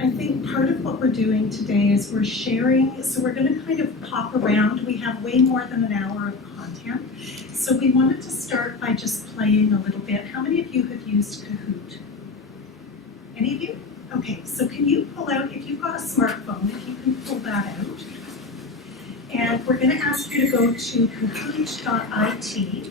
I think part of what we're doing today is we're sharing, so we're going to kind of pop around. We have way more than an hour of content. So we wanted to start by just playing a little bit. How many of you have used Kahoot? Any of you? Okay, so can you pull out, if you've got a smartphone, if you can pull that out. And we're going to ask you to go to kahoot.it.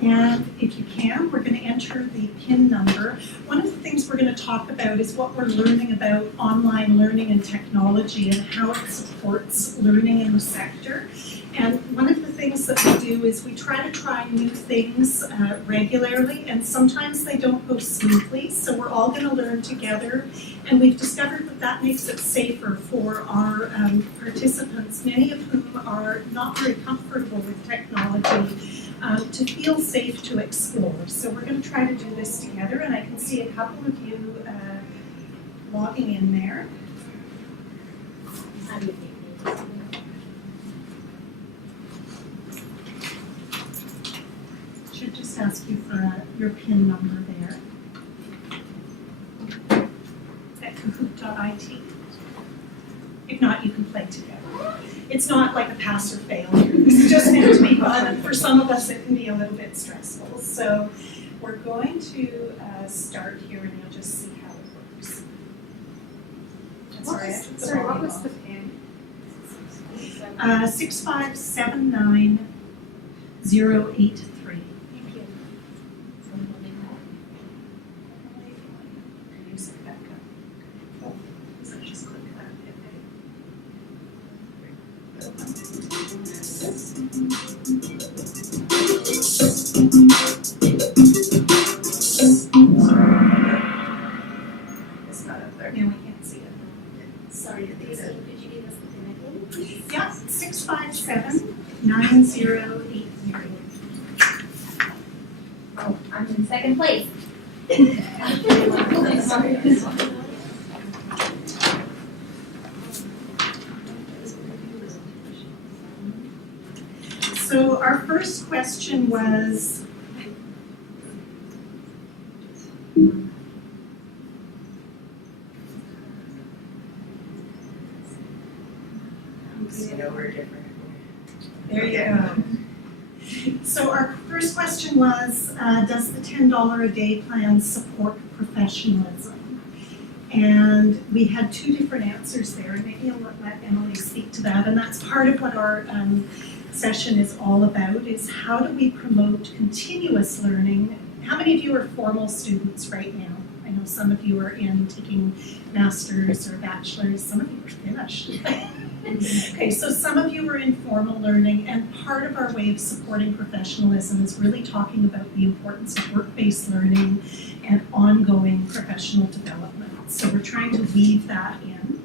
And if you can, we're going to enter the PIN number. One of the things we're going to talk about is what we're learning about online learning and technology and how it supports learning in the sector. And one of the things that we do is we try new things regularly, and sometimes they don't go smoothly, so we're all going to learn together. And we've discovered that that makes it safer for our participants, many of whom are not very comfortable with technology, to feel safe to explore. So we're going to try to do this together, and I can see a couple of you logging in there. Should just ask you for your PIN number there at kahoot.it. If not, you can play together. It's not like a pass or fail here. This is just meant to be fun, and for some of us it can be a little bit stressful. So we're going to start here, and you'll just see how it works. Sorry, what was the PIN? 6579083. It's not up there. No, we can't see it. Sorry, could you give us the PIN again, please? Yeah, 6579083. Oh, I'm in second place. So our first question was, there you go. So our first question was, does the $10 a day plan support professionalism? And we had two different answers there, and maybe I'll let Emily speak to that. And that's part of what our session is all about, is how do we promote continuous learning? How many of you are formal students right now? I know some of you are taking masters or bachelors, some of you are finished. Okay, so some of you are in formal learning, and part of our way of supporting professionalism is really talking about the importance of work-based learning and ongoing professional development. So we're trying to weave that in.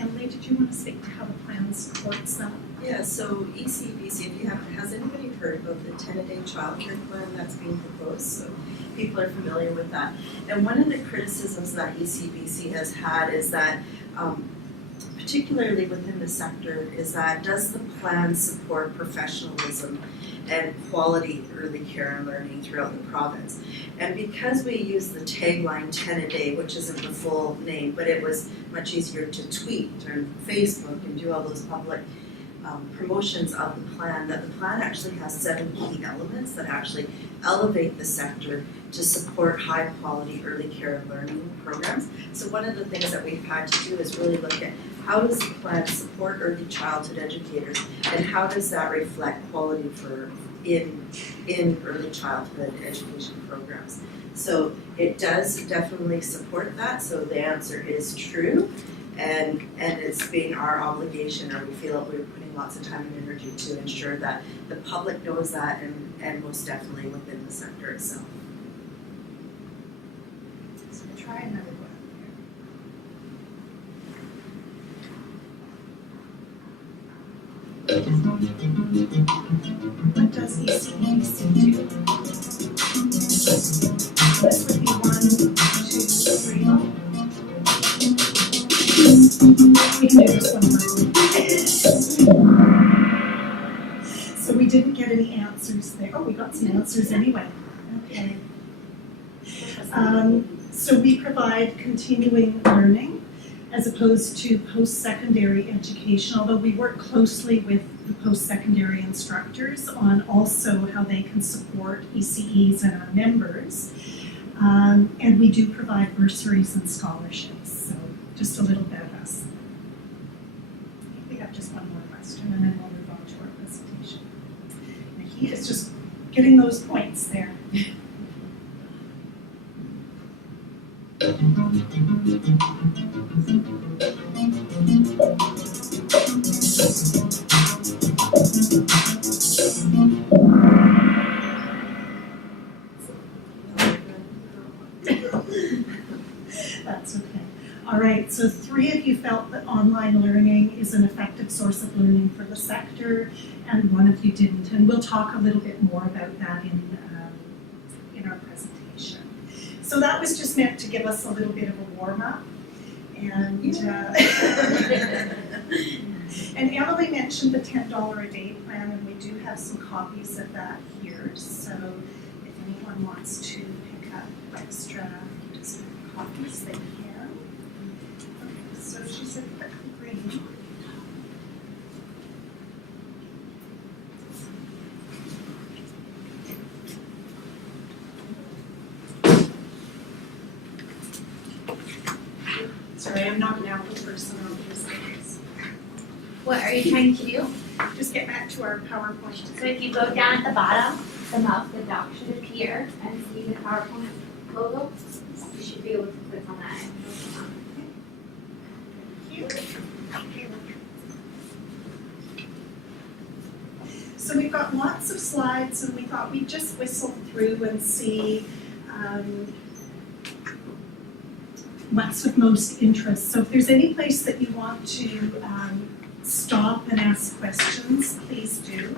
Emily, did you want to speak to how the plan supports that? Yeah, so ECBC, if you have, has anybody heard about the 10-a-day childcare plan that's being proposed? So people are familiar with that. And one of the criticisms that ECBC has had is that, particularly within the sector, is that does the plan support professionalism and quality early care and learning throughout the province? And because we use the tagline 10 a day, which isn't the full name, but it was much easier to tweet or Facebook and do all those public promotions of the plan, that the plan actually has 7 key elements that actually elevate the sector to support high quality early care and learning programs. So one of the things that we've had to do is really look at how does the plan support early childhood educators, and how does that reflect quality for in early childhood education programs. So it does definitely support that, so the answer is true, and it's been our obligation, or we feel that we're putting lots of time and energy to ensure that the public knows that, and most definitely within the sector itself. So we'll try another one. What does ECEs do? This would be 1, 2, 3. We can do this one first. So we didn't get any answers there. Oh, we got some answers anyway. Okay. So we provide continuing learning as opposed to post-secondary education, although we work closely with the post-secondary instructors on also how they can support ECEs and our members. And we do provide bursaries and scholarships, so just a little bit of us. I think we have just one more question and then we'll move on to our presentation. And he is just getting those points there. That's okay. All right, so 3 of you felt that online learning is an effective source of learning for the sector, and 1 of you didn't. And we'll talk a little bit more about that in our presentation. So that was just meant to give us a little bit of a warm-up. And, and Emily mentioned the $10 a day plan, and we do have some copies of that here. So if anyone wants to pick up extra copies, they can. Okay, so she said click the green. Sorry, I'm not an Apple person on these things. What are you trying to do? Just get back to our PowerPoint. So if you go down at the bottom, the mouse, the dock should appear and see the PowerPoint logo. You should be able to click on that and So we've got lots of slides, and we thought we'd just whistle through and see what's of most interest. So if there's any place that you want to stop and ask questions, please do.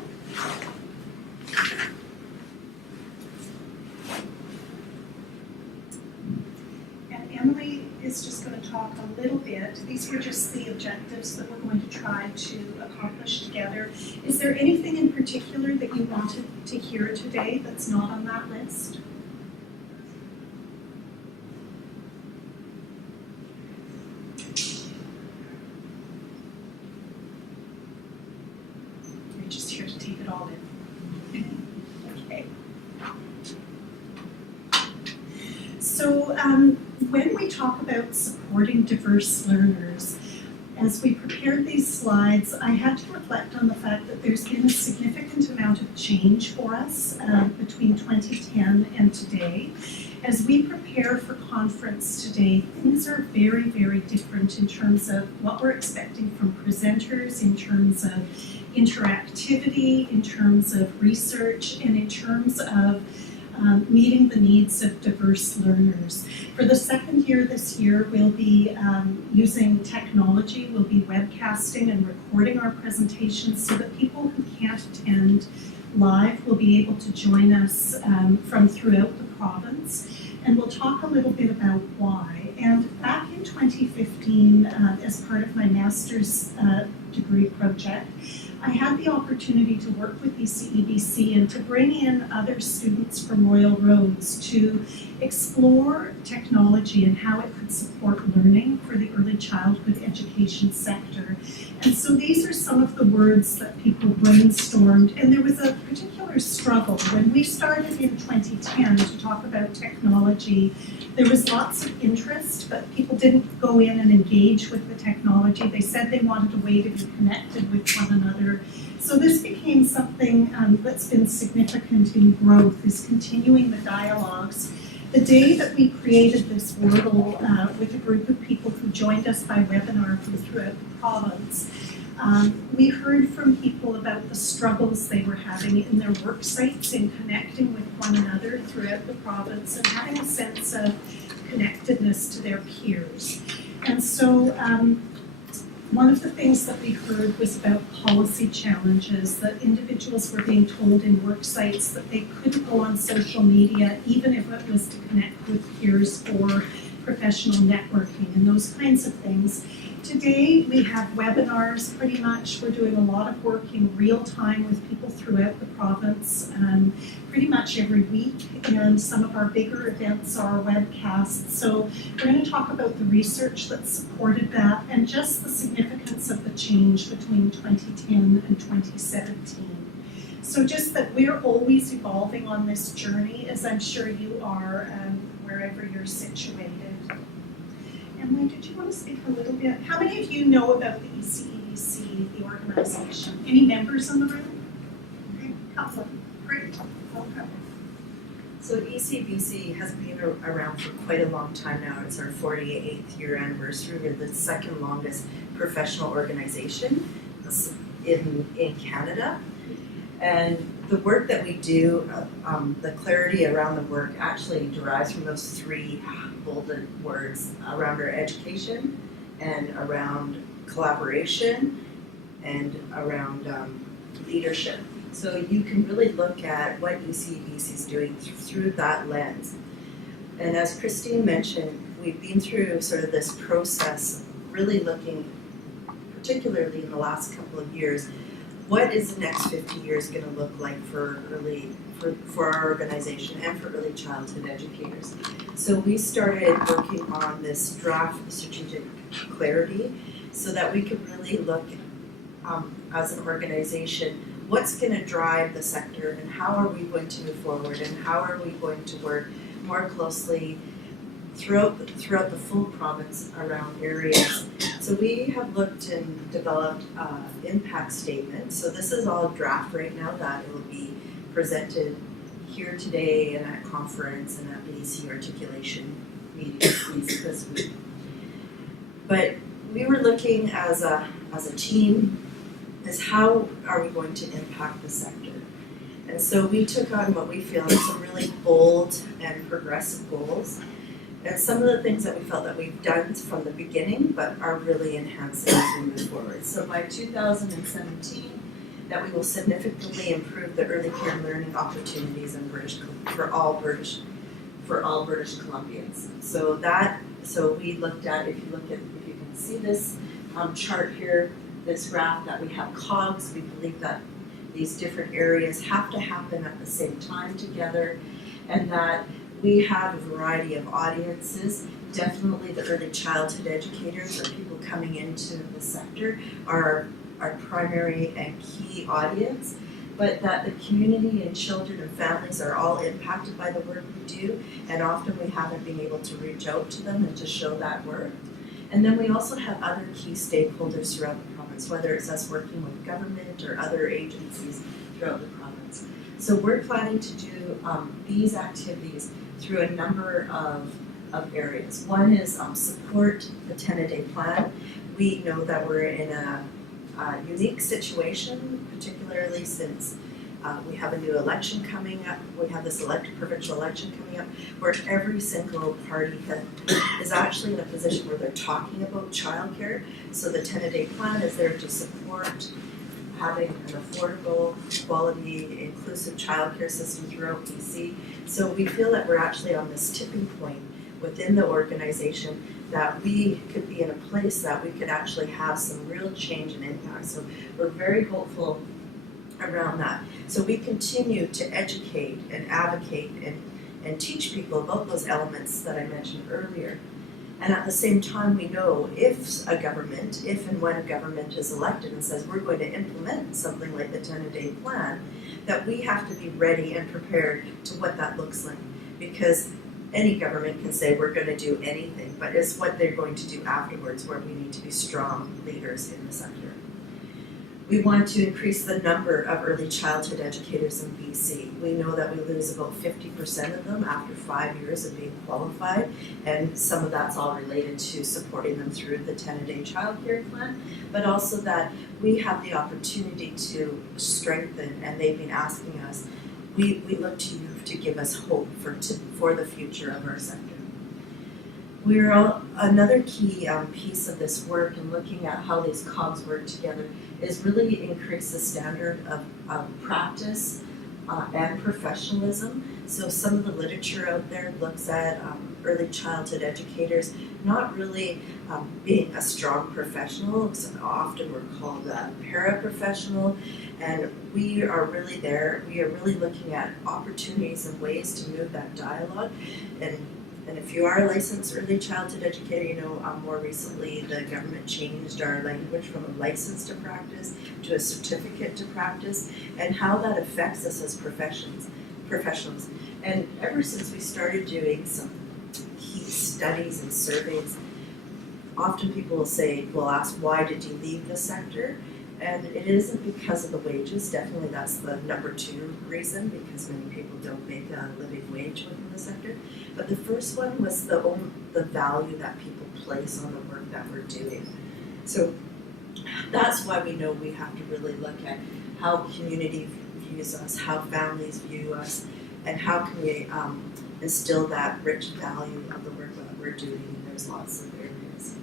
And Emily is just going to talk a little bit. These were just the objectives that we're going to try to accomplish together. Is there anything in particular that you wanted to hear today that's not on that list? You're just here to take it all in. Okay. So when we talk about supporting diverse learners, as we prepared these slides, I had to reflect on the fact that there's been a significant amount of change for us between 2010 and today. As we prepare for conference today, things are very, very different in terms of what we're expecting from presenters, in terms of interactivity, in terms of research, and in terms of meeting the needs of diverse learners. For the second year this year, we'll be using technology. We'll be webcasting and recording our presentations so that people who can't attend live will be able to join us from throughout the province. And we'll talk a little bit about why. And back in 2015, as part of my master's degree project, I had the opportunity to work with ECEBC and to bring in other students from Royal Roads to explore technology and how it could support learning for the early childhood education sector. And so these are some of the words that people brainstormed, and there was a particular struggle. When we started in 2010 to talk about technology, there was lots of interest, but people didn't go in and engage with the technology. They said they wanted a way to be connected with one another. So this became something that's been significant in growth, is continuing the dialogues. The day that we created this Wordle with a group of people who joined us by webinar from throughout the province, we heard from people about the struggles they were having in their work sites in connecting with one another throughout the province and having a sense of connectedness to their peers. And so one of the things that we heard was about policy challenges, that individuals were being told in work sites that they couldn't go on social media even if it was to connect with peers for professional networking and those kinds of things. Today, we have webinars pretty much. We're doing a lot of work in real time with people throughout the province, pretty much every week. And some of our bigger events are webcasts. So we're going to talk about the research that supported that and just the significance of the change between 2010 and 2017. So just that we're always evolving on this journey, as I'm sure you are, wherever you're situated. Emily, did you want to speak a little bit? How many of you know about the ECEC, the organization? Any members in the room? Okay, couple. Great. Welcome. So ECBC has been around for quite a long time now. It's our 48th year anniversary. We're the second longest professional organization in Canada. And the work that we do, the clarity around the work actually derives from those three bolded words around our education and around collaboration and around leadership. So you can really look at what ECBC is doing through that lens. And as Christine mentioned, we've been through sort of this process, really looking, particularly in the last couple of years, what is the next 50 years going to look like for our organization and for early childhood educators. So we started working on this draft strategic clarity so that we could really look as an organization, what's going to drive the sector and how are we going to move forward and how are we going to work more closely throughout the full province around areas. So we have looked and developed impact statements. So this is all draft right now that will be presented here today and at conference and at the EC articulation meetings this week. But we were looking as a team is how are we going to impact the sector? And so we took on what we feel are some really bold and progressive goals. And some of the things that we felt that we've done from the beginning, but are really enhancing as we move forward. So by 2017, that we will significantly improve the early care learning opportunities in for all British Columbians. So we looked at, if you can see this chart here, this graph, that we have cogs. We believe that these different areas have to happen at the same time together, and that we have a variety of audiences. Definitely the early childhood educators or people coming into the sector are our primary and key audience, but that the community and children and families are all impacted by the work we do, and often we haven't been able to reach out to them and to show that work. And then we also have other key stakeholders throughout the province, whether it's us working with government or other agencies throughout the province. So we're planning to do these activities through a number of areas. One is support the 10-a-day plan. We know that we're in a unique situation, particularly since we have a new election coming up. We have this provincial election coming up, where every single party is actually in a position where they're talking about childcare. So the 10-a-day plan is there to support having an affordable, quality, inclusive childcare system throughout BC. So we feel that we're actually on this tipping point within the organization that we could be in a place that we could actually have some real change and impact. So we're very hopeful around that. So we continue to educate and advocate and teach people about those elements that I mentioned earlier. And at the same time, we know if and when a government is elected and says we're going to implement something like the 10-a-day plan, that we have to be ready and prepared to what that looks like. Because any government can say we're going to do anything, but it's what they're going to do afterwards where we need to be strong leaders in the sector. We want to increase the number of early childhood educators in BC. We know that we lose about 50% of them after 5 years of being qualified, and some of that's all related to supporting them through the 10-a-day childcare plan, but also that we have the opportunity to strengthen, and they've been asking us, we look to you to give us hope for the future of our sector. Another key piece of this work and looking at how these cogs work together is really increase the standard of practice and professionalism. So some of the literature out there looks at early childhood educators not really being a strong professional. So often we're called a paraprofessional, and we are really there. We are really looking at opportunities and ways to move that dialogue. And if you are a licensed early childhood educator, you know, more recently the government changed our language from a license to practice to a certificate to practice, and how that affects us as professionals. And ever since we started doing some key studies and surveys, often people will ask, why did you leave the sector? And it isn't because of the wages. Definitely that's the number 2 reason, because many people don't make a living wage within the sector. But the first one was the value that people place on the work that we're doing. So that's why we know we have to really look at how community views us, how families view us, and how can we instill that rich value of the work that we're doing. And there's lots of areas.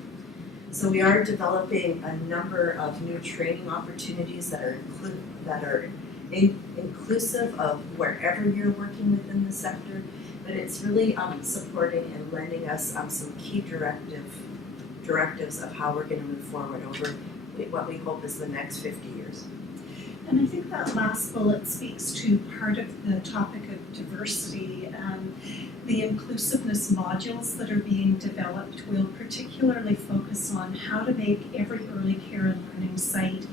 So we are developing a number of new training opportunities that are inclusive of wherever you're working within the sector, but it's really supporting and lending us some key directives of how we're going to move forward over what we hope is the next 50 years. And I think that last bullet speaks to part of the topic of diversity. The inclusiveness modules that are being developed will particularly focus on how to make every early care and learning site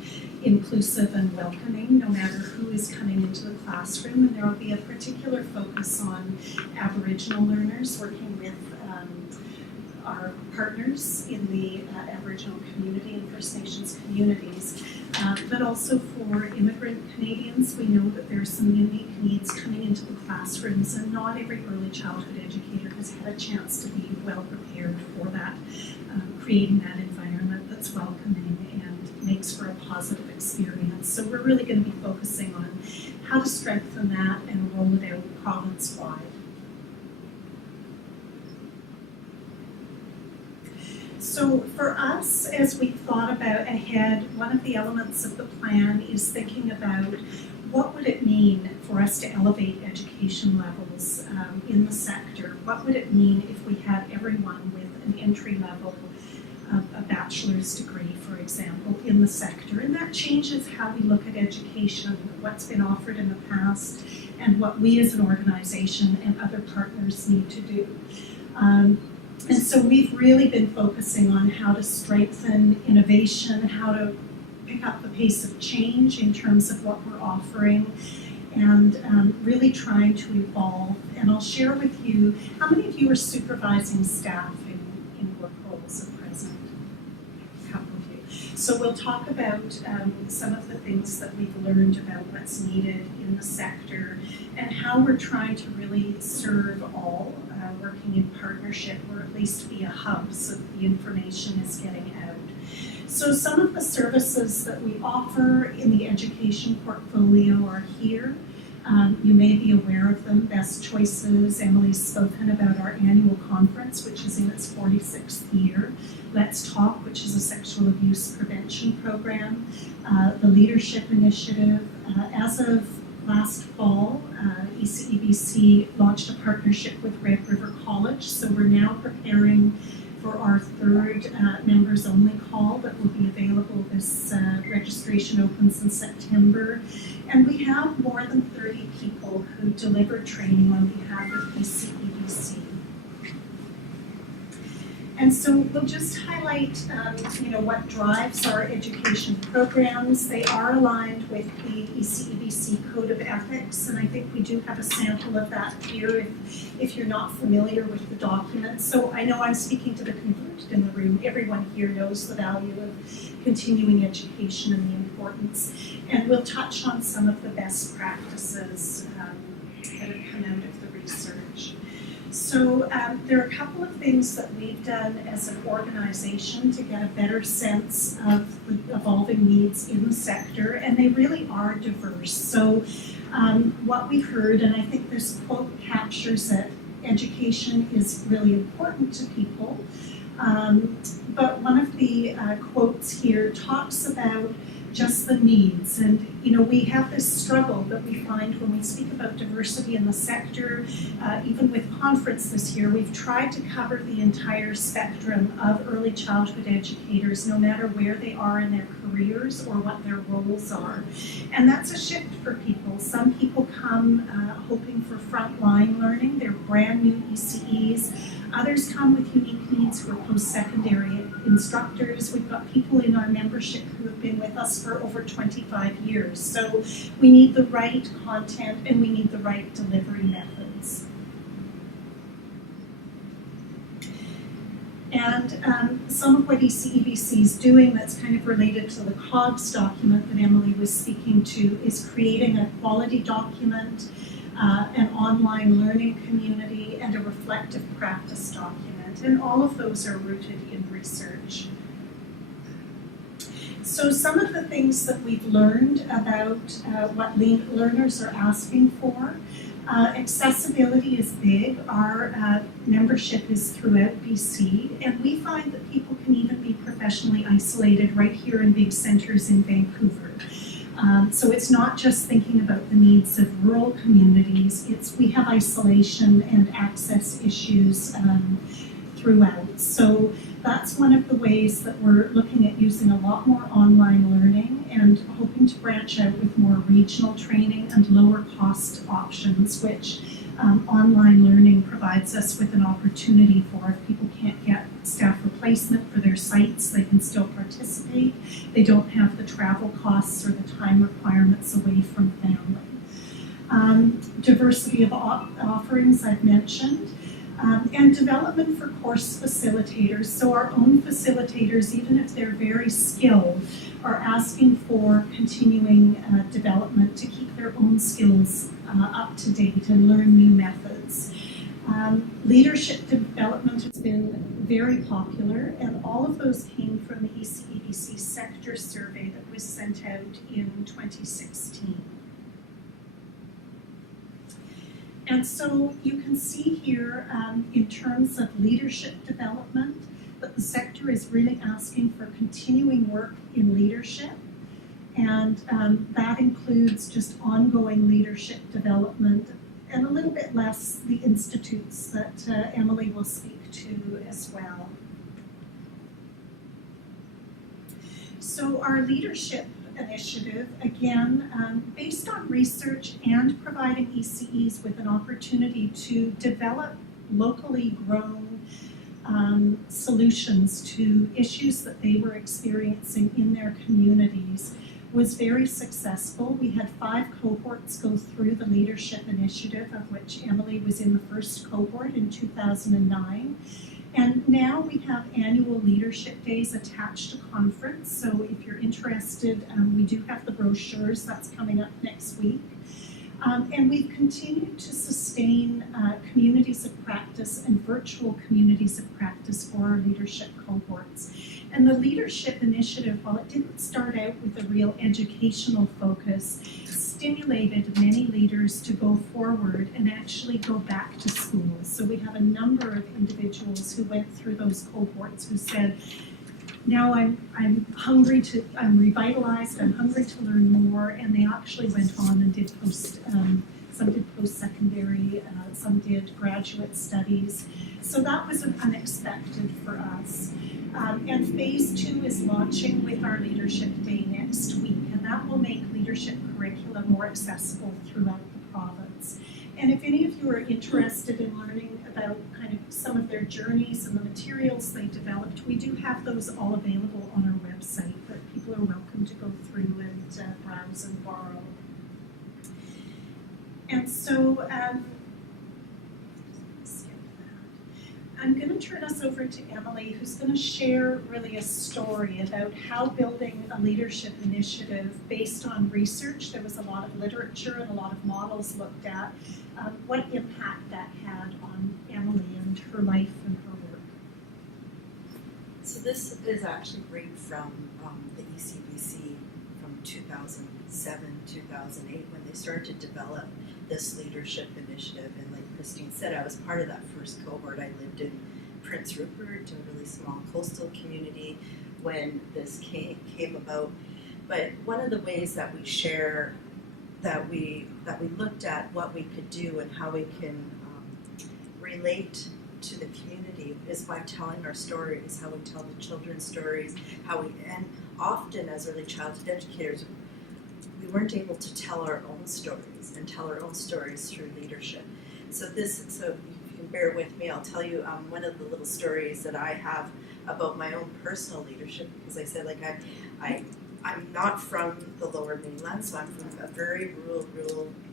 inclusive and welcoming, no matter who is coming into the classroom. And there will be a particular focus on Aboriginal learners, working with our partners in the Aboriginal community and First Nations communities. But also for immigrant Canadians, we know that there are some unique needs coming into the classrooms, and not every early childhood educator has had a chance to be well prepared for that, creating that environment that's welcoming and makes for a positive experience. So we're really going to be focusing on how to strengthen that and roll it out province-wide. So for us, as we thought about ahead, one of the elements of the plan is thinking about what would it mean for us to elevate education levels in the sector? What would it mean if we had everyone with an entry level, a bachelor's degree, for example, in the sector? And that changes how we look at education, what's been offered in the past, and what we as an organization and other partners need to do. And so we've really been focusing on how to strengthen innovation, how to pick up the pace of change in terms of what we're offering, and really trying to evolve. And I'll share with you, how many of you are supervising staff in work roles at present? A couple of you. So we'll talk about some of the things that we've learned about what's needed in the sector and how we're trying to really serve all, working in partnership, or at least be a hub so that the information is getting out. So some of the services that we offer in the education portfolio are here. You may be aware of them. Best Choices, Emily's spoken about our annual conference, which is in its 46th year. Let's Talk, which is a sexual abuse prevention program. The Leadership Initiative. As of last fall, ECEBC launched a partnership with Red River College, so we're now preparing for our 3rd members-only call that will be available. This registration opens in September, and we have more than 30 people who deliver training on behalf of ECEBC. And so we'll just highlight, what drives our education programs. They are aligned with the ECEBC Code of Ethics, and I think we do have a sample of that here if you're not familiar with the document. So I know I'm speaking to the converted in the room. Everyone here knows the value of continuing education and the importance. And we'll touch on some of the best practices that have come out of the research. So there are a couple of things that we've done as an organization to get a better sense of the evolving needs in the sector, and they really are diverse. So what we heard, and I think this quote captures it, education is really important to people, but one of the quotes here talks about just the needs. And, we have this struggle that we find when we speak about diversity in the sector, even with conference this year, we've tried to cover the entire spectrum of early childhood educators, no matter where they are in their careers or what their roles are. And that's a shift for people. Some people come hoping for frontline learning, they're brand new ECEs. Others come with unique needs who are post-secondary instructors. We've got people in our membership who have been with us for over 25 years. So we need the right content and we need the right delivery methods. And some of what ECEBC is doing that's kind of related to the COGS document that Emily was speaking to is creating a quality document, an online learning community, and a reflective practice document. And all of those are rooted in research. So some of the things that we've learned about what learners are asking for, accessibility is big. Our membership is throughout BC, and we find that people can even be professionally isolated right here in big centres in Vancouver. So it's not just thinking about the needs of rural communities, we have isolation and access issues throughout. So that's one of the ways that we're looking at using a lot more online learning and hoping to branch out with more regional training and lower cost options, which online learning provides us with an opportunity for. If people can't get staff replacement for their sites, they can still participate. They don't have the travel costs or the time requirements away from family. Diversity of offerings I've mentioned. And development for course facilitators. So our own facilitators, even if they're very skilled, are asking for continuing development to keep their own skills up to date and learn new methods. Leadership development has been very popular, and all of those came from the ECEBC sector survey that was sent out in 2016. And so you can see here in terms of leadership development that the sector is really asking for continuing work in leadership, and that includes just ongoing leadership development and a little bit less the institutes that Emily will speak to as well. So our leadership initiative, again, based on research and providing ECEs with an opportunity to develop locally grown solutions to issues that they were experiencing in their communities, was very successful. We had 5 cohorts go through the leadership initiative, of which Emily was in the first cohort in 2009. And now we have annual leadership days attached to conference. So if you're interested, we do have the brochures. That's coming up next week. And we've continued to sustain communities of practice and virtual communities of practice for our leadership cohorts. And the leadership initiative, while it didn't start out with a real educational focus, stimulated many leaders to go forward and actually go back to school. So we have a number of individuals who went through those cohorts who said, now I'm hungry I'm revitalized, I'm hungry to learn more, and they actually went on and did some did post-secondary, some did graduate studies. So that was unexpected for us. And phase 2 is launching with our leadership day next week, and that will make leadership curricula more accessible throughout the province. And if any of you are interested in learning about kind of some of their journeys and the materials they developed, we do have those all available on our website that people are welcome to go through and browse and borrow. And so, I'm going to turn us over to Emily, who's going to share really a story about how building a leadership initiative based on research, there was a lot of literature and a lot of models looked at, what impact that had on Emily and her life and her work. So this is actually right from the ECBC from 2007, 2008, when they started to develop this leadership initiative. And like Christine said, I was part of that first cohort. I lived in Prince Rupert, a really small coastal community, when this came about. But one of the ways that we share, that we looked at what we could do and how we can relate to the community is by telling our stories, how we tell the children's stories, and often as early childhood educators, we weren't able to tell our own stories and tell our own stories through leadership. So if you can bear with me, I'll tell you one of the little stories that I have about my own personal leadership, because I said, like, I'm not from the Lower Mainland, so I'm from a very rural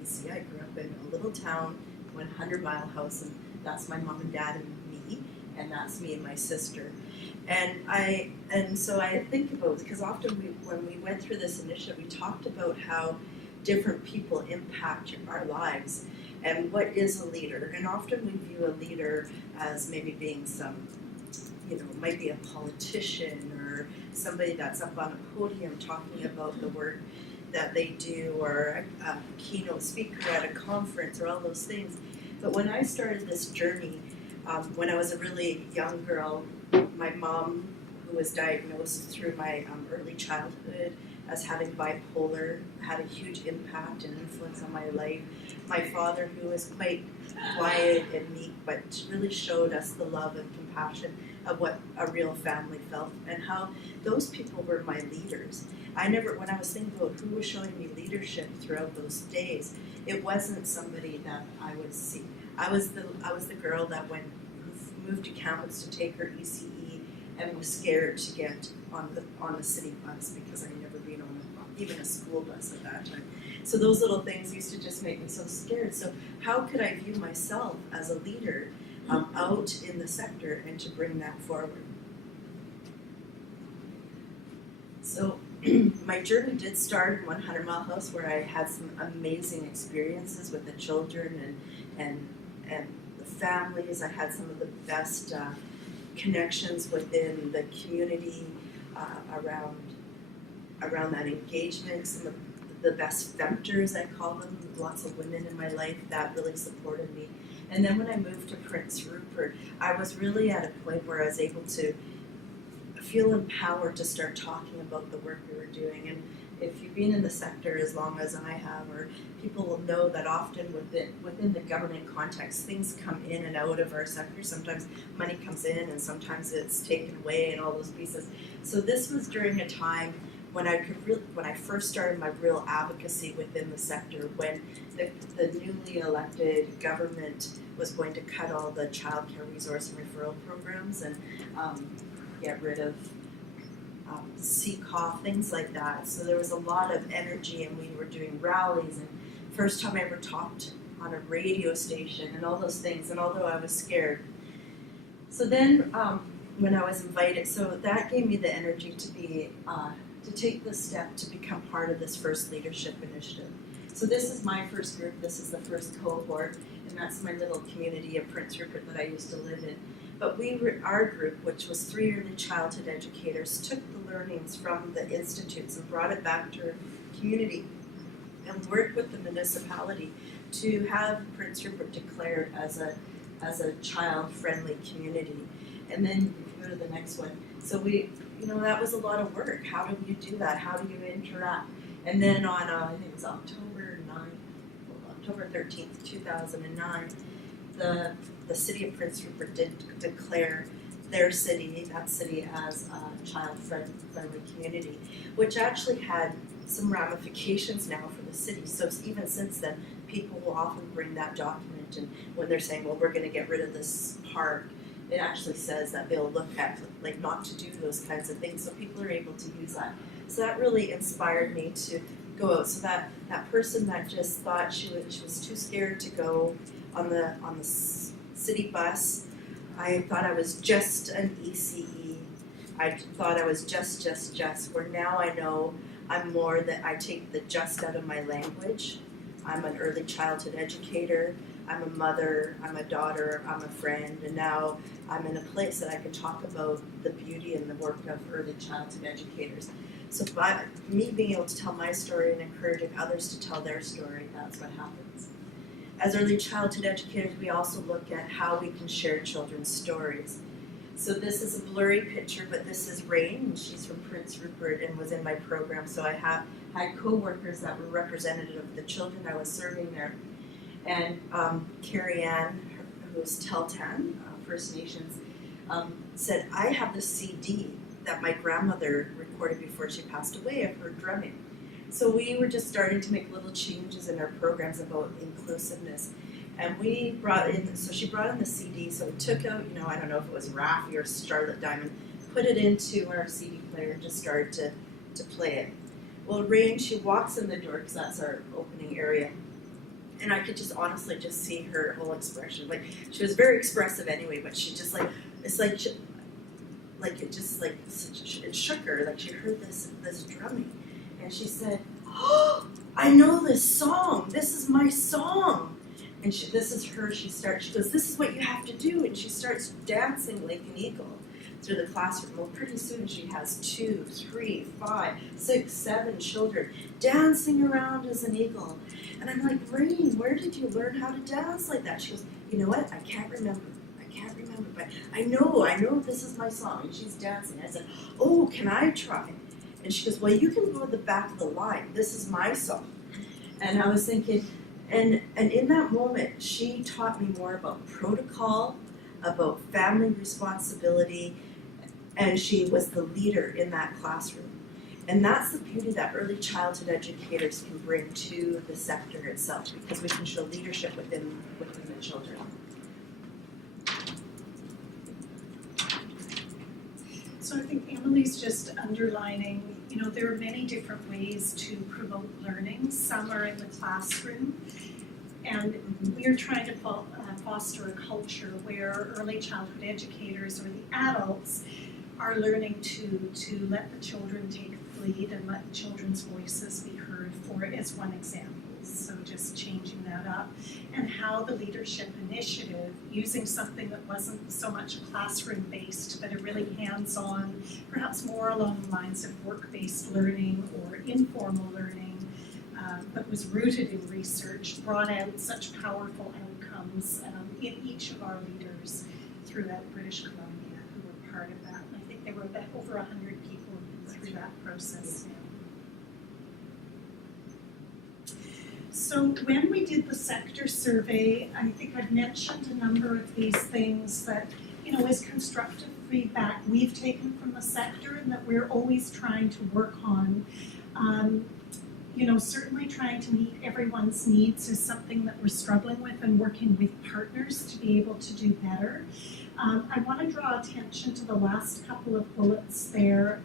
BC. I grew up in a little town, 100-mile house, and that's my mom and dad and me, and that's me and my sister. And so I think about, because often when we went through this initiative, we talked about how different people impact our lives and what is a leader. And often we view a leader as maybe being some, might be a politician or somebody that's up on a podium talking about the work that they do, or a keynote speaker at a conference, or all those things. But when I started this journey, when I was a really young girl, my mom, who was diagnosed through my early childhood as having bipolar, had a huge impact and influence on my life. My father, who was quite quiet and meek, but really showed us the love and compassion of what a real family felt, and how those people were my leaders. When I was thinking about who was showing me leadership throughout those days, it wasn't somebody that I would see. I was the girl that who moved to Kamloops to take her ECE and was scared to get on the city bus because I had never been on even a school bus at that time. So those little things used to just make me so scared. So how could I view myself as a leader out in the sector and to bring that forward? So my journey did start in 100-mile house, where I had some amazing experiences with the children and the families. I had some of the best connections within the community around that engagement. Some of the best femtors, I call them, lots of women in my life that really supported me. And then when I moved to Prince Rupert, I was really at a point where I was able to feel empowered to start talking about the work we were doing. And if you've been in the sector as long as I have, or people will know that often within the government context, things come in and out of our sector. Sometimes money comes in and sometimes it's taken away and all those pieces. So this was during a time when I first started my real advocacy within the sector, when the newly elected government was going to cut all the child care resource and referral programs and get rid of CCOF, things like that. So there was a lot of energy, and we were doing rallies, and first time I ever talked on a radio station and all those things, and although I was scared. So then when I was invited, so that gave me the energy to take the step to become part of this first leadership initiative. So this is my first group, this is the first cohort, and that's my little community of Prince Rupert that I used to live in. But our group, which was 3 early childhood educators, took the learnings from the institutes and brought it back to our community and worked with the municipality to have Prince Rupert declared as a child-friendly community. And then if you go to the next one, so that was a lot of work. How do you do that? How do you interact? And then on, I think it was October 13th, 2009, the city of Prince Rupert did declare their city, that city, as a child-friendly community, which actually had some ramifications now for the city. So even since then, people will often bring that document, and when they're saying, well, we're going to get rid of this park, it actually says that they'll look at, like, not to do those kinds of things, so people are able to use that. So that really inspired me to go out. So that person that just thought she was too scared to go on the city bus, I thought I was just an ECE. I thought I was just, where now I know I'm more that I take the just out of my language. I'm an early childhood educator, I'm a mother, I'm a daughter, I'm a friend, and now I'm in a place that I can talk about the beauty and the work of early childhood educators. So by me being able to tell my story and encouraging others to tell their story, that's what happens. As early childhood educators, we also look at how we can share children's stories. So this is a blurry picture, but this is Rain, and she's from Prince Rupert and was in my program. So I had co-workers that were representative of the children I was serving there. And Carrie Ann, who's Teltan, First Nations, said, I have this CD that my grandmother recorded before she passed away of her drumming. So we were just starting to make little changes in our programs about inclusiveness. And we brought in, so she brought in the CD, so we took out, I don't know if it was Raffi or Charlotte Diamond, put it into our CD player and just started to play it. Well, Rain, she walks in the door, because that's our opening area, and I could just honestly just see her whole expression. Like, she was very expressive anyway, but she just it shook her, like she heard this drumming. And she said, oh, I know this song, this is my song. And this is her, she goes, this is what you have to do. And she starts dancing like an eagle through the classroom. Well, pretty soon she has 2, 3, 5, 6, 7 children dancing around as an eagle. And I'm like, Rain, where did you learn how to dance like that? She goes, you know what, I can't remember, but I know this is my song. And she's dancing. I said, oh, can I try? And she goes, well, you can go to the back of the line. This is my song. And I was thinking, and in that moment, she taught me more about protocol, about family responsibility, and she was the leader in that classroom. And that's the beauty that early childhood educators can bring to the sector itself, because we can show leadership within the children. So I think Emily's just underlining, there are many different ways to promote learning. Some are in the classroom, and we're trying to foster a culture where early childhood educators or the adults are learning to let the children take the lead and let the children's voices be heard, for as one example. So just changing that up, and how the leadership initiative, using something that wasn't so much classroom-based, but a really hands-on, perhaps more along the lines of work-based learning or informal learning, but was rooted in research, brought out such powerful outcomes in each of our leaders throughout British Columbia who were part of that. And I think there were about over 100 people through that process now. So when we did the sector survey, I think I've mentioned a number of these things that, as constructive feedback we've taken from the sector and that we're always trying to work on. Certainly trying to meet everyone's needs is something that we're struggling with, and working with partners to be able to do better. I want to draw attention to the last couple of bullets there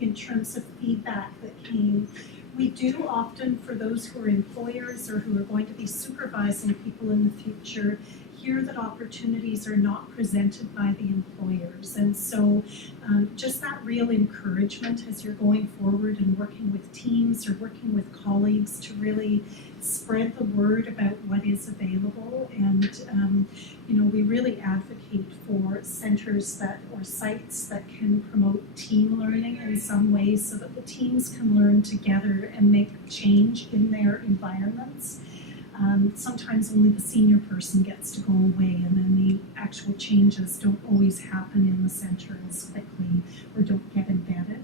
in terms of feedback that came. We do often, for those who are employers or who are going to be supervising people in the future, hear that opportunities are not presented by the employers. And so just that real encouragement as you're going forward and working with teams or working with colleagues to really spread the word about what is available. And we really advocate for centers or sites that can promote team learning in some ways, so that the teams can learn together and make change in their environments. Sometimes only the senior person gets to go away, and then the actual changes don't always happen in the center as quickly or don't get embedded.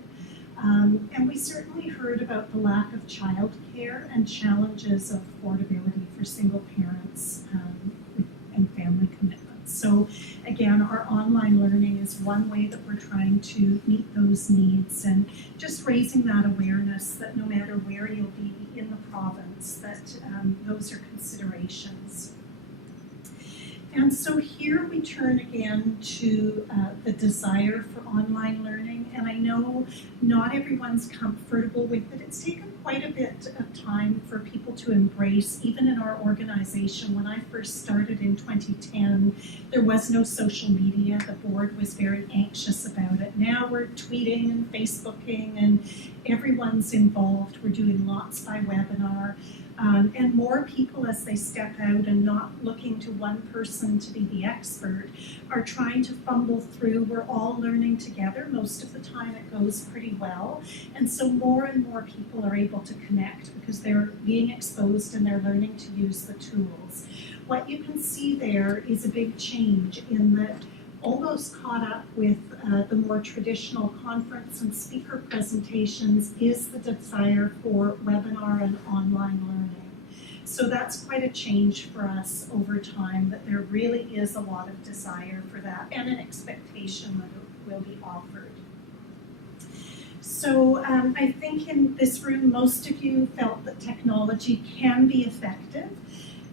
And we certainly heard about the lack of childcare and challenges of affordability for single parents and family commitments. So again, our online learning is one way that we're trying to meet those needs, and just raising that awareness that no matter where you'll be in the province, that those are considerations. And so here we turn again to the desire for online learning, and I know not everyone's comfortable with it. It's taken quite a bit of time for people to embrace, even in our organization. When I first started in 2010, there was no social media. The board was very anxious about it. Now we're tweeting and Facebooking, and everyone's involved. We're doing lots by webinar. And more people, as they step out and not looking to one person to be the expert, are trying to fumble through. We're all learning together. Most of the time it goes pretty well. And so more and more people are able to connect because they're being exposed and they're learning to use the tools. What you can see there is a big change in that almost caught up with the more traditional conference and speaker presentations is the desire for webinar and online learning. So that's quite a change for us over time, that there really is a lot of desire for that and an expectation that it will be offered. So I think in this room, most of you felt that technology can be effective,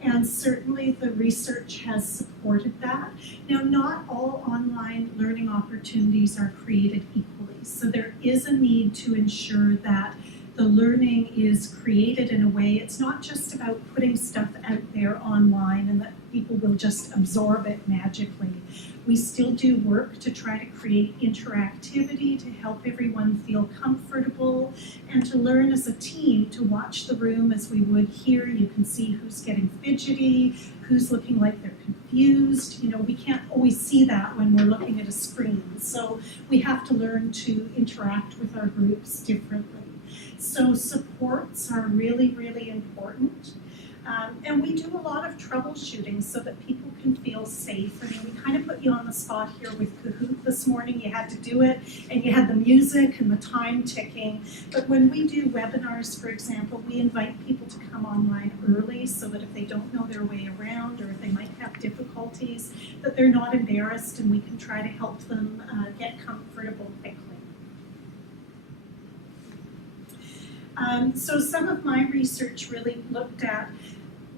and certainly the research has supported that. Now, not all online learning opportunities are created equally, so there is a need to ensure that the learning is created in a way, it's not just about putting stuff out there online and that people will just absorb it magically. We still do work to try to create interactivity, to help everyone feel comfortable, and to learn as a team to watch the room as we would here. You can see who's getting fidgety, who's looking like they're confused. You know, we can't always see that when we're looking at a screen. So we have to learn to interact with our groups differently. So supports are really, really important. And we do a lot of troubleshooting so that people can feel safe. I mean, we kind of put you on the spot here with Kahoot this morning. You had to do it, and you had the music and the time ticking. But when we do webinars, for example, we invite people to come online early so that if they don't know their way around or if they might have difficulties, that they're not embarrassed and we can try to help them get comfortable quickly. So some of my research really looked at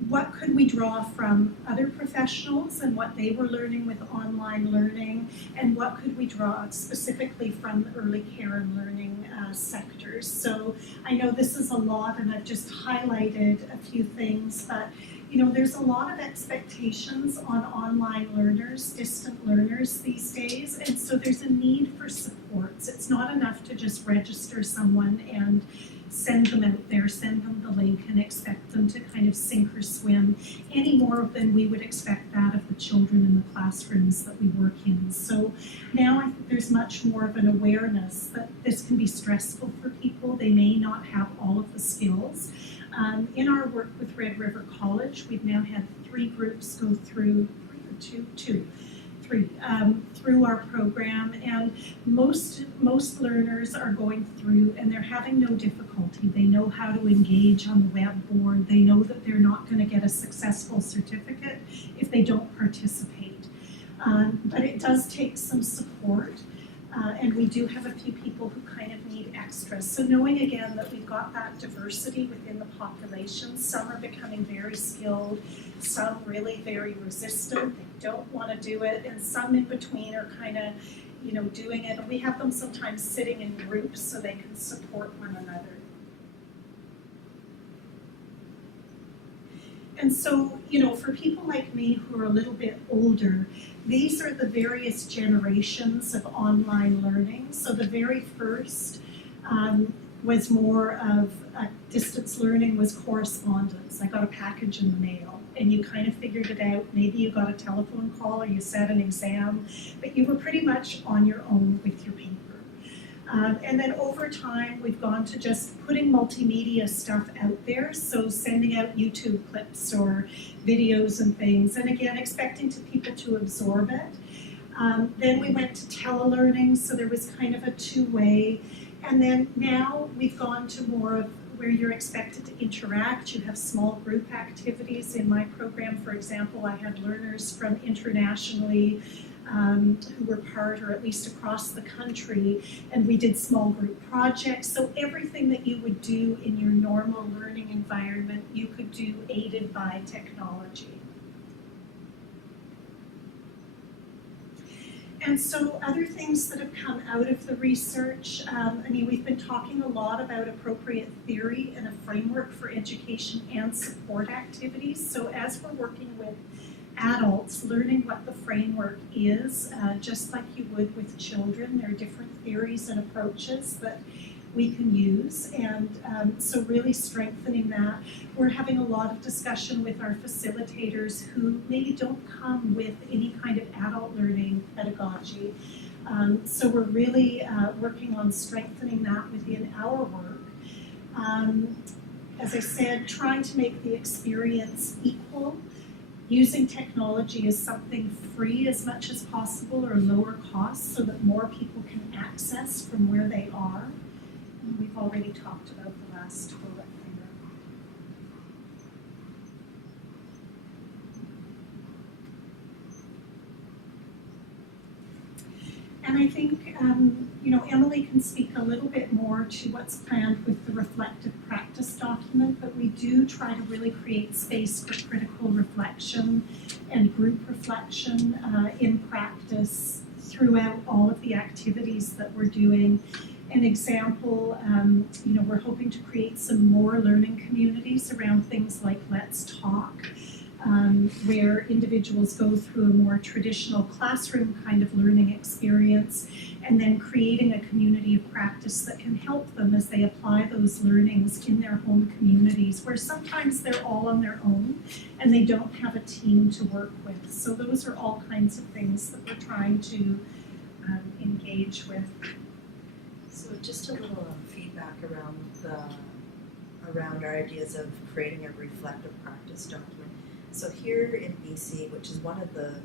what could we draw from other professionals and what they were learning with online learning, and what could we draw specifically from the early care and learning sectors. So I know this is a lot and I've just highlighted a few things, but you know, there's a lot of expectations on online learners, distant learners these days, and so there's a need for supports. It's not enough to just register someone and send them out there, send them the link and expect them to kind of sink or swim any more than we would expect that of the children in the classrooms that we work in. So now I think there's much more of an awareness that this can be stressful for people. They may not have all of the skills. In our work with Red River College, we've now had 3 groups go through, through our program, and most learners are going through and they're having no difficulty. They know how to engage on the web board. They know that they're not going to get a successful certificate if they don't participate. But it does take some support. And we do have a few people who kind of need extras. So knowing again that we've got that diversity within the population, some are becoming very skilled, some really very resistant, they don't want to do it, and some in between are kind of, you know, doing it. And we have them sometimes sitting in groups so they can support one another. And so, you know, for people like me who are a little bit older, these are the various generations of online learning. So the very first was more of distance learning, was correspondence. I got a package in the mail and you kind of figured it out. Maybe you got a telephone call or you sat an exam, but you were pretty much on your own with your paper. And then over time, we've gone to just putting multimedia stuff out there, so sending out YouTube clips or videos and things, and again, expecting people to absorb it. Then we went to telelearning, so there was kind of a two-way. And then now we've gone to more of where you're expected to interact. You have small group activities. In my program, for example, I had learners from internationally who were part or at least across the country, and we did small group projects. So everything that you would do in your normal learning environment, you could do aided by technology. And so other things that have come out of the research, I mean, we've been talking a lot about appropriate theory and a framework for education and support activities. So as we're working with adults, learning what the framework is, just like you would with children, there are different theories and approaches that we can use, and so really strengthening that. We're having a lot of discussion with our facilitators who maybe don't come with any kind of adult learning pedagogy. So we're really working on strengthening that within our work. As I said, trying to make the experience equal using technology as something free as much as possible or lower cost so that more people can access from where they are. And we've already talked about the last bullet there. And I think, Emily can speak a little bit more to what's planned with the reflective practice document, but we do try to really create space for critical reflection and group reflection in practice throughout all of the activities that we're doing. An example, we're hoping to create some more learning communities around things like Let's Talk, where individuals go through a more traditional classroom kind of learning experience, and then creating a community of practice that can help them as they apply those learnings in their home communities, where sometimes they're all on their own and they don't have a team to work with. So those are all kinds of things that we're trying to engage with. So just a little feedback around our ideas of creating a reflective practice document. So here in BC, which is one of the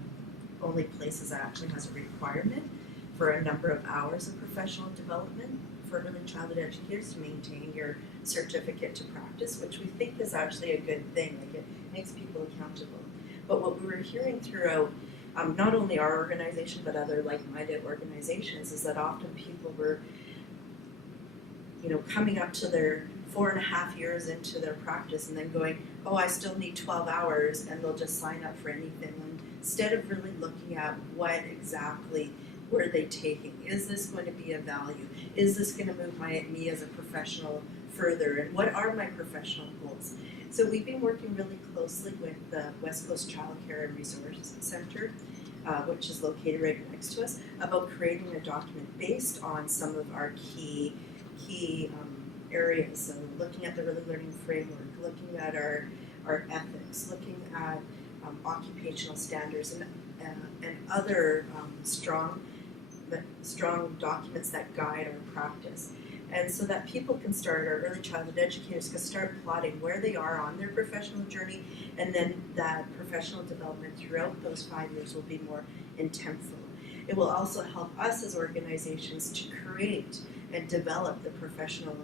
only places that actually has a requirement for a number of hours of professional development for early childhood educators to maintain your certificate to practice, which we think is actually a good thing. Like, it makes people accountable. But what we were hearing throughout not only our organization but other like-minded organizations is that often people were coming up to their 4.5 years into their practice and then going, oh, I still need 12 hours, and they'll just sign up for anything. And instead of really looking at what exactly were they taking, is this going to be of value? Is this going to move me as a professional further? And what are my professional goals? So we've been working really closely with the West Coast Child Care and Resource Center, which is located right next to us, about creating a document based on some of our key areas. So looking at the Early Learning Framework, looking at our ethics, looking at occupational standards and other strong documents that guide our practice. And so that people can start, our early childhood educators can start plotting where they are on their professional journey, and then that professional development throughout those 5 years will be more intentful. It will also help us as organizations to create and develop the professional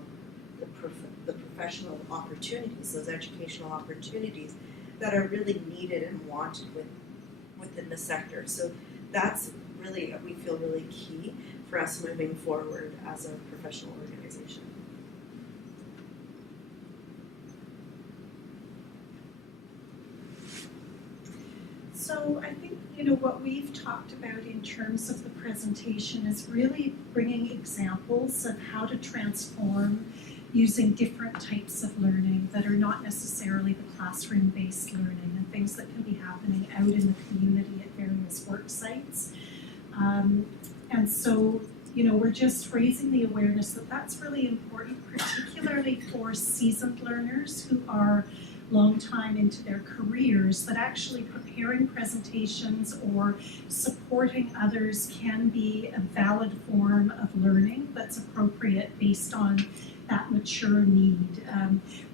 opportunities, those educational opportunities that are really needed and wanted within the sector. So that's really, we feel, really key for us moving forward as a professional organization. So I think, what we've talked about in terms of the presentation is really bringing examples of how to transform using different types of learning that are not necessarily the classroom-based learning, and things that can be happening out in the community at various work sites. And so, we're just raising the awareness that that's really important, particularly for seasoned learners who are long time into their careers, that actually preparing presentations or supporting others can be a valid form of learning that's appropriate based on that mature need.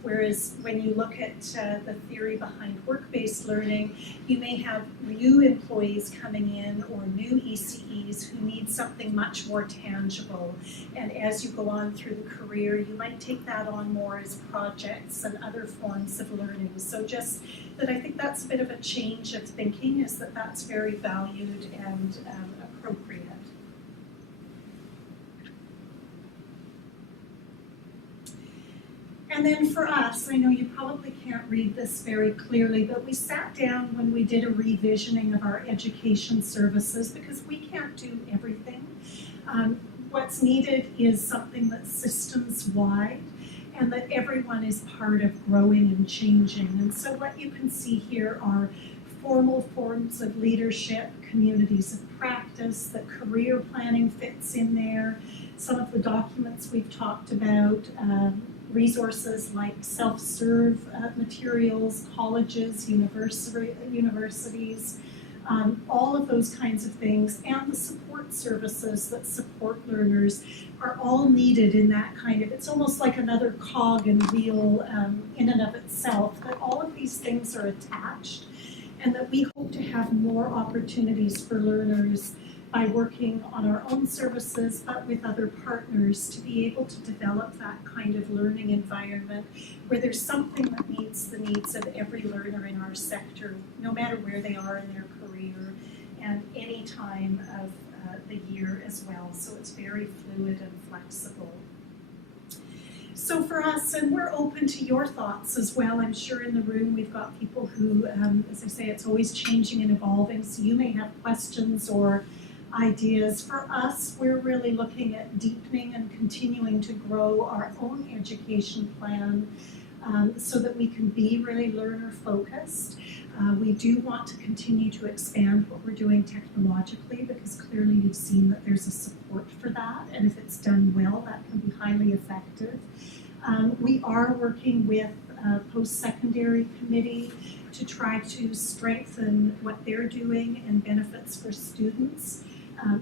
Whereas when you look at the theory behind work-based learning, you may have new employees coming in or new ECEs who need something much more tangible. And as you go on through the career, you might take that on more as projects and other forms of learning. So just that, I think that's a bit of a change of thinking, is that that's very valued and appropriate. And then for us, I know you probably can't read this very clearly, but we sat down when we did a revisioning of our education services, because we can't do everything. What's needed is something that's systems-wide and that everyone is part of growing and changing. And so what you can see here are formal forms of leadership, communities of practice, that career planning fits in there, some of the documents we've talked about, resources like self-serve materials, colleges, universities, all of those kinds of things, and the support services that support learners are all needed in that kind of, it's almost like another cog and wheel in and of itself, but all of these things are attached. and that we hope to have more opportunities for learners by working on our own services, but with other partners, to be able to develop that kind of learning environment where there's something that meets the needs of every learner in our sector, no matter where they are in their career and any time of the year as well. So it's very fluid and flexible. So for us, and we're open to your thoughts as well, I'm sure in the room we've got people who, as I say, it's always changing and evolving, so you may have questions or ideas. For us, we're really looking at deepening and continuing to grow our own education plan so that we can be really learner focused. We do want to continue to expand what we're doing technologically, because clearly you've seen that there's a support for that, and if it's done well, that can be highly effective. We are working with a post-secondary committee to try to strengthen what they're doing and benefits for students.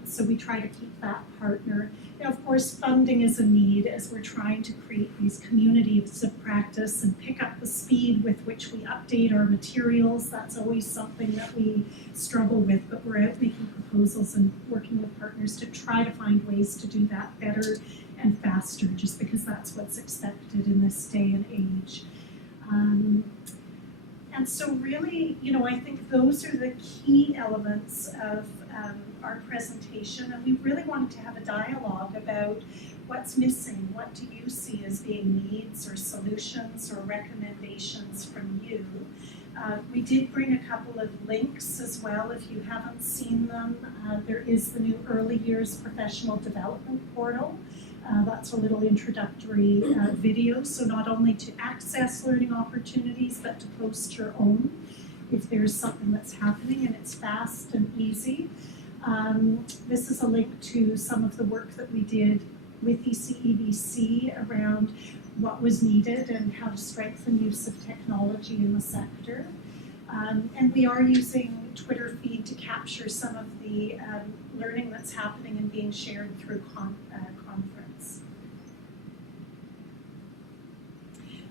So we try to keep that partner. Now, of course, funding is a need as we're trying to create these communities of practice and pick up the speed with which we update our materials. That's always something that we struggle with, but we're out making proposals and working with partners to try to find ways to do that better and faster, just because that's what's expected in this day and age. And so really, I think those are the key elements of our presentation, and we really wanted to have a dialogue about what's missing, what do you see as being needs or solutions or recommendations from you. We did bring a couple of links as well if you haven't seen them. There is the new Early Years Professional Development Portal. That's a little introductory video, so not only to access learning opportunities, but to post your own if there's something that's happening, and it's fast and easy. This is a link to some of the work that we did with ECEBC around what was needed and how to strengthen use of technology in the sector. And we are using Twitter feed to capture some of the learning that's happening and being shared through conference.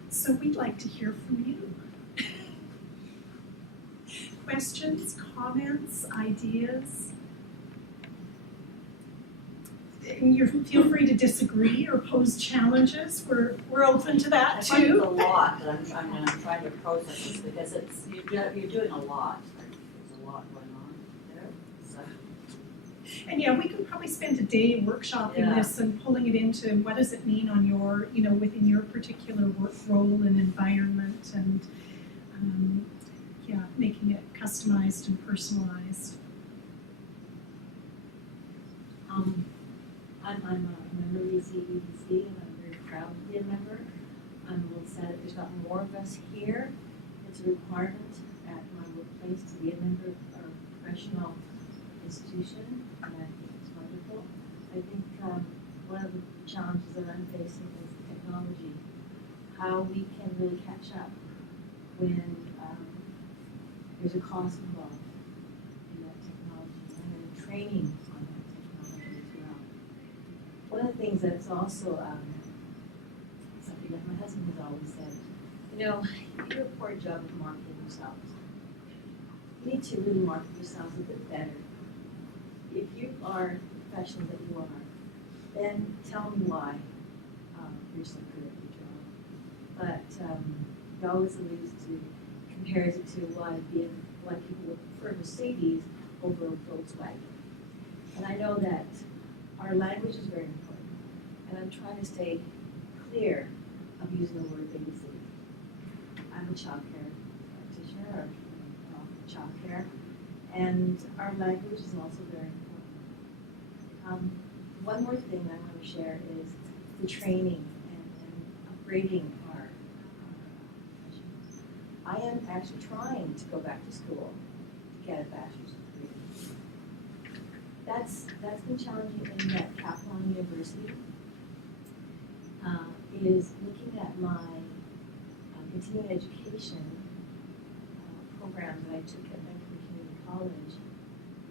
So we'd like to hear from you. Questions, comments, ideas? You feel free to disagree or pose challenges. We're open to that I find too. it's a lot that I'm trying to process this, because you're doing a lot. There's a lot going on there. So And yeah, we could probably spend a day workshopping this and pulling it into what does it mean on your, within your particular work role and environment, and making it customized and personalized. I'm a member of the ECEBC, and I'm very proud to be a member. I'm a little sad that there's not more of us here. It's a requirement at my workplace to be a member of our professional institution, and I think it's wonderful. I think one of the challenges that I'm facing is technology, how we can really catch up when there's a cost involved in that technology, and then training on that technology as well. One of the things that's also something that my husband has always said, you do a poor job of marketing yourselves. You need to really market yourselves a bit better. If you are the professional that you are, then tell me why you're so good at your job. But he always alludes to, compares it to why people would prefer Mercedes over a Volkswagen. And I know that our language is very important, and I'm trying to stay clear of using the word babysit. I'm a child care practitioner, or child care, and our language is also very important. One more thing I want to share is the training and upgrading our professions. I am actually trying to go back to school to get a bachelor's degree. That's been challenging in that Capilano University is looking at my continuing education program that I took at Vancouver Community College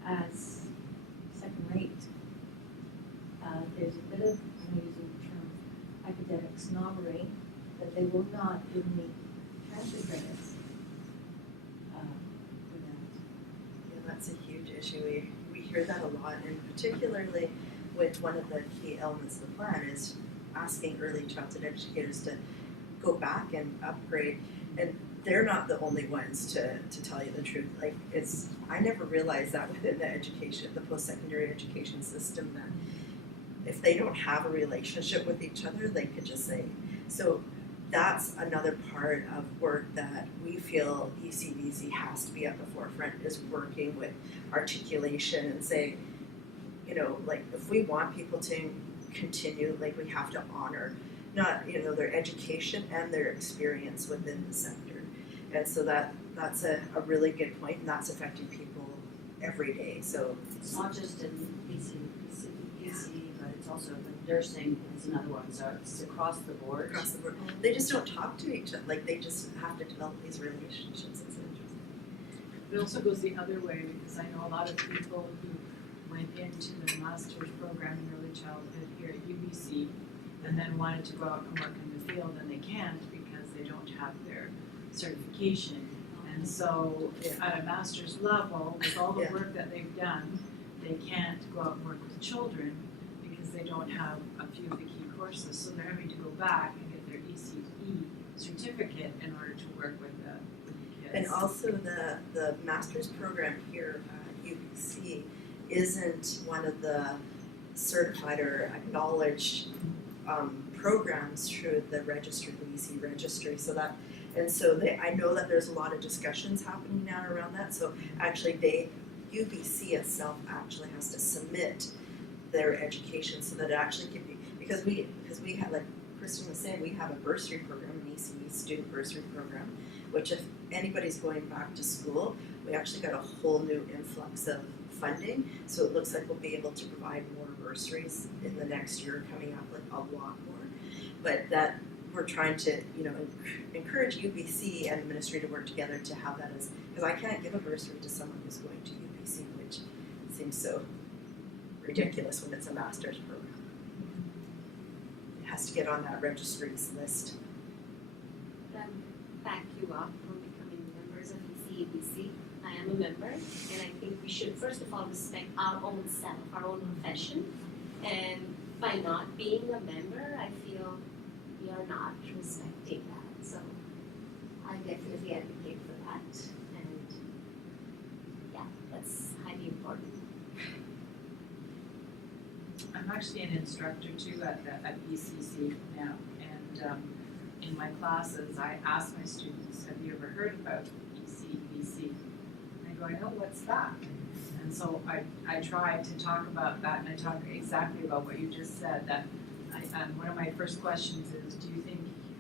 as second rate. There's a bit of, I'm using the term, academic snobbery, that they will not give me transfer credits for that. that's a huge issue. We hear that a lot, and particularly with one of the key elements of the plan is asking early childhood educators to go back and upgrade. And they're not the only ones to tell you the truth. Like I never realized that within the post-secondary education system, that if they don't have a relationship with each other, they could just say. So that's another part of work that we feel ECBC has to be at the forefront, is working with articulation and saying, like if we want people to continue, like we have to honor not, their education and their experience within the sector. And so that's a really good point, and that's affecting people every day. So It's not just in EC, but it's also the nursing is another one, so it's across the board. across the board, they just don't talk to each other. Like they just have to develop these relationships. It's interesting. It also goes the other way, because I know a lot of people who went into the master's program in early childhood here at UBC and then wanted to go out and work in the field, and they can't because they don't have their certification. And so at a master's level, with all the work that they've done, they can't go out and work with children because they don't have a few of the key courses. So they're having to go back and get their ECE certificate in order to work with the kids. And also the master's program here at UBC isn't one of the certified or acknowledged programs through the registry, the EC registry. I know that there's a lot of discussions happening now around that. So actually UBC itself actually has to submit their education so that it actually can be, because we have, like Kristen was saying, we have a bursary program, an ECE student bursary program, which if anybody's going back to school, we actually got a whole new influx of funding. So it looks like we'll be able to provide more bursaries in the next year coming up, like a lot more. But that we're trying to, encourage UBC and the ministry to work together to have that as, because I can't give a bursary to someone who's going to UBC, which seems so ridiculous when it's a master's program. It has to get on that registry's list. Thank you all for becoming members of ECBC. I am a member, and I think we should first of all respect our own self, our own profession. And by not being a member, I feel we are not respecting that. So I definitely advocate for that. And yeah, that's highly important. I'm actually an instructor too at ECC now, and in my classes I ask my students, have you ever heard about ECBC? And I go, I know, what's that? And so I try to talk about that, and I talk exactly about what you just said, that one of my first questions is,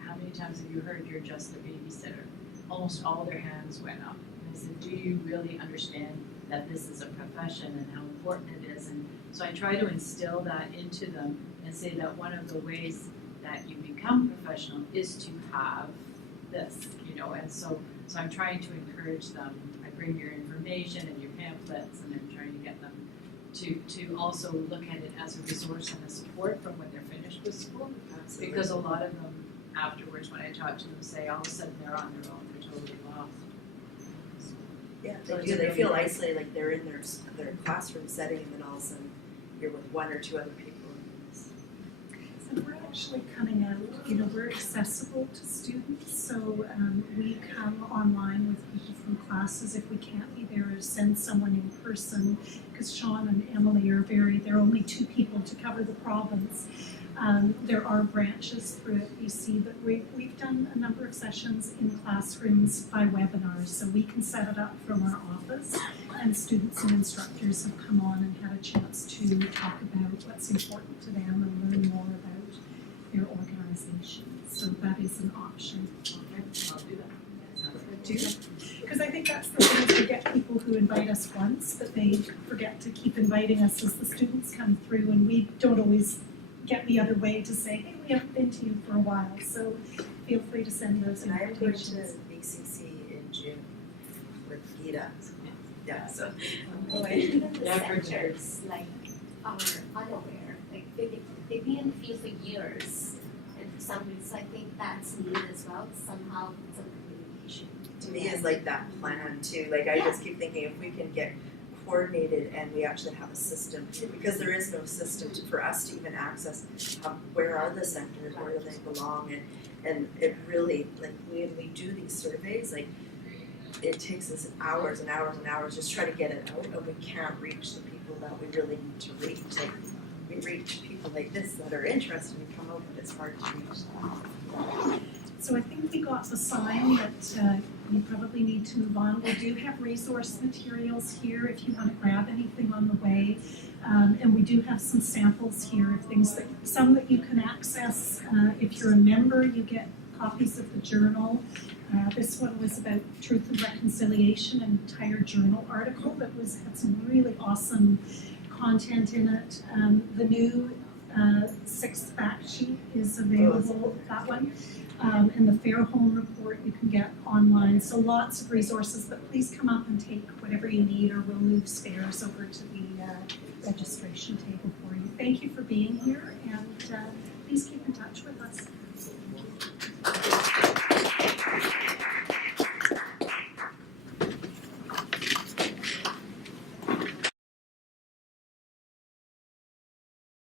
how many times have you heard you're just a babysitter? Almost all their hands went up. And I said, do you really understand that this is a profession and how important it is? And so I try to instill that into them and say that one of the ways that you become professional is to have this, and so I'm trying to encourage them. I bring your information and your pamphlets, and I'm trying to get them to also look at it as a resource and a support from when they're finished with school. Absolutely. Because a lot of them afterwards, when I talk to them, say all of a sudden they're on their own, they're totally lost. Yeah, So they it's do. They really feel nice. isolated, like they're in their classroom setting, and then all of a sudden you're with one or two other people. So we're actually coming out, we're accessible to students, so we come online with people from classes if we can't be there, or send someone in person, because Sean and Emily they're only two people to cover the province. There are branches throughout BC, but we've done a number of sessions in classrooms by webinars, so we can set it up from our office, and students and instructors have come on and had a chance to talk about what's important to them and learn more about their organization. So that is an option. Okay, I'll do that. Do that. Because I think that's the thing, is we get people who invite us once, but they forget to keep inviting us as the students come through, and we don't always get the other way to say, hey, we haven't been to you for a while, so feel free to send those And I am going to invitations. BCC in June with Gita. Yeah, so Even the Yeah, I've heard sectors like are unaware, like they've been in the field for years, and for some reason I think that's needed as well. Somehow some communication. to me is like that plan too. Like I just keep thinking if we can get coordinated and we actually have a system, because there is no system for us to even access where are the centers, where do they belong, and it really, like, when we do these surveys, like, it takes us hours and hours and hours just try to get it out, and we can't reach the people that we really need to reach. Like, we reach people like this that are interested and come out, but it's hard to reach them. So I think we got the sign that you probably need to move on. We do have resource materials here if you want to grab anything on the way. And we do have some samples here of things some that you can access. If you're a member, you get copies of the journal. This one was about Truth and Reconciliation, an entire journal article that had some really awesome content in it. The new 6th fact sheet is available, that one. And the Fair Home Report you can get online. So lots of resources, but please come up and take whatever you need, or we'll move spares over to the registration table for you. Thank you for being here, and please keep in touch with us.